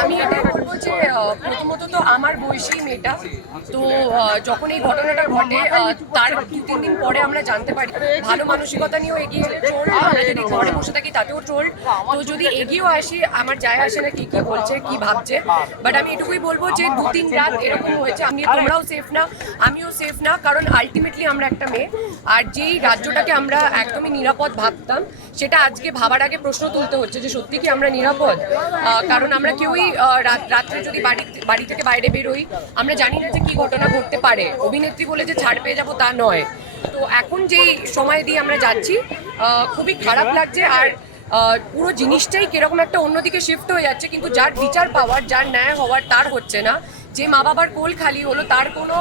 আমি এটা বলব যে প্রথমত তো আমার বয়সী মেয়েটা, তো যখন এই ঘটনাটা ঘটে তার দু তিন দিন পরে আমরা জানতে পারি, ভালো মানসিকতা নিয়েও এগিয়ে ট্রোল আমরা যদি ঘরে বসে থাকি তাতেও ট্রোল তো যদি এগিয়েও আসি, আমার যায় আসে না কি কি বলছে, কি ভাবছে। বাট আমি এটুকুই বলব যে দু তিন রাত এরকম হয়েছে, আমি তোমরাও সেফ না, আমিও সেফ না, কারণ আলটিমেটলি আমরা একটা মেয়ে। আর যেই রাজ্যটাকে আমরা একদমই নিরাপদ ভাবতাম, সেটা আজকে ভাবার আগে প্রশ্ন তুলতে হচ্ছে যে, সত্যি কি আমরা নিরাপদ? কারণ আমরা কেউই রাত্রে যদি বাড়ি বাড়ি থেকে বাইরে বেরোই, আমরা জানি না যে কি ঘটনা ঘটতে পারে। অভিনেত্রী বলে যে ছাড় পেয়ে যাব তা নয়। তো এখন যেই সময় দিয়ে আমরা যাচ্ছি খুবই খারাপ লাগছে। আর পুরো জিনিসটাই কীরকম একটা অন্যদিকে শিফট হয়ে যাচ্ছে, কিন্তু যার বিচার পাওয়ার, যার ন্যায় হওয়ার, তার হচ্ছে না। যে মা বাবার কোল খালি হলো, তার কোনো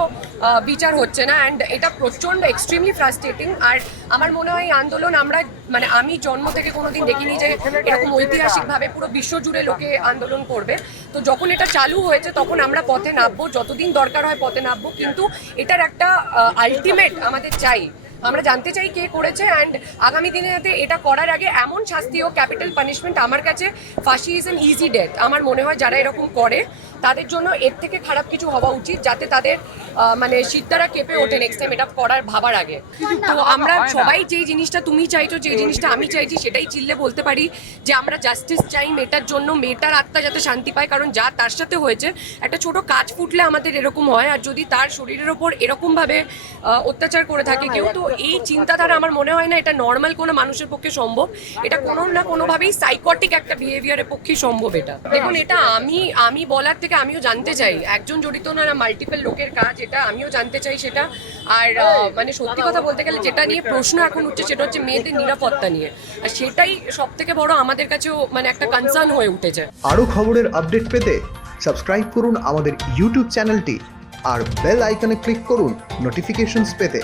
বিচার হচ্ছে না। অ্যান্ড এটা প্রচণ্ড এক্সট্রিমলি ফ্রাস্ট্রেটিং আর আমার মনে হয় এই আন্দোলন আমরা মানে আমি জন্ম থেকে কোনোদিন দেখিনি যে এরকম ঐতিহাসিকভাবে পুরো বিশ্বজুড়ে লোকে আন্দোলন করবে। তো যখন এটা চালু হয়েছে, তখন আমরা পথে নামবো, যতদিন দরকার হয় পথে নামবো। কিন্তু এটার একটা আলটিমেট আমাদের চাই। আমরা জানতে চাই কে করেছে। অ্যান্ড আগামী দিনে যাতে এটা করার আগে এমন শাস্তি ও ক্যাপিটাল পানিশমেন্ট আমার কাছে ফাঁসি ইজ এন ইজি ডেথ আমার মনে হয় যারা এরকম করে তাদের জন্য এর থেকে খারাপ কিছু হওয়া উচিত যাতে তাদের মানে সিদ্ধারা কেঁপে ওঠে নেক্সট টাইম এটা করার ভাবার আগে। তো আমরা সবাই যেই জিনিসটা তুমি চাইছো যেই জিনিসটা আমি চাইছি সেটাই চিল্লে বলতে পারি যে আমরা জাস্টিস চাই মেয়েটার জন্য মেয়েটার আত্মা যাতে শান্তি পায় কারণ যা তার সাথে হয়েছে একটা ছোট কাজ ফুটলে আমাদের এরকম হয় আর যদি তার শরীরের ওপর এরকমভাবে অত্যাচার করে থাকে কেউ তো এই চিন্তাধারা আমার মনে হয় না এটা নর্মাল কোনো মানুষের পক্ষে সম্ভব। এটা কোনো না কোনোভাবেই সাইকটিক একটা বিহেভিয়ারের পক্ষেই সম্ভব এটা। দেখুন এটা আমি আমি বলার থেকে আমিও জানতে চাই। একজন জড়িত না মাল্টিপল লোকের কাজ এটা আমিও জানতে চাই সেটা। আর মানে সত্যি কথা বলতে গেলে যেটা নিয়ে প্রশ্ন এখন উঠছে সেটা হচ্ছে মেয়েদের নিরাপত্তা নিয়ে। আর সেটাই সব থেকে বড় আমাদের কাছেও মানে একটা কনসার্ন হয়ে উঠেছে। আরও খবরের আপডেট পেতে সাবস্ক্রাইব করুন আমাদের ইউটিউব চ্যানেলটি আর বেল আইকনে ক্লিক করুন নোটিফিকেশনস পেতে।